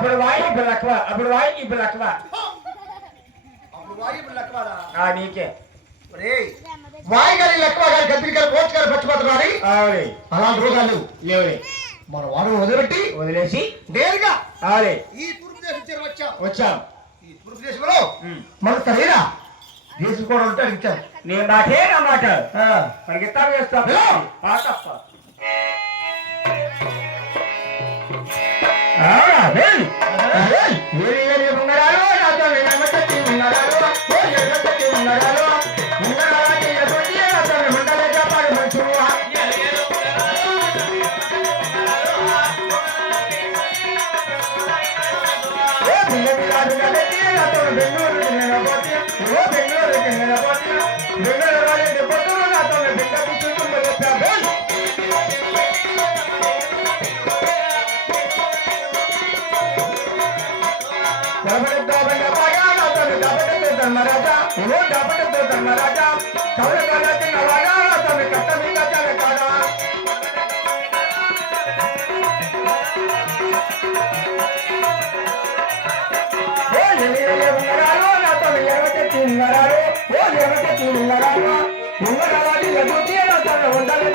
అప్పుడు వాయి ఇప్పుడు లక్వ అప్పుడు వాయి ఇప్పుడు లక్వ నీకే వాయిగాలి లెక్క గారి గద్దరికాయలు పోచుకాయలు పచ్చిపోతున్నారు అలాంటి రోగాలు లేవు మన వాడు వదిలిపెట్టి వదిలేసి నేరుగా ఆలే ఈ తూర్పు దేశం వచ్చాం ఈ తూర్పు దేశంలో మన సరైన దేశం కూడా ఉంటారు ఇచ్చారు నేను నాకే నా మాట పరిగెత్తా వేస్తా ఉంగరాలు నాతో ఉంగరాలు ఉంగరాలు ధర్మరాజా ఉండాలి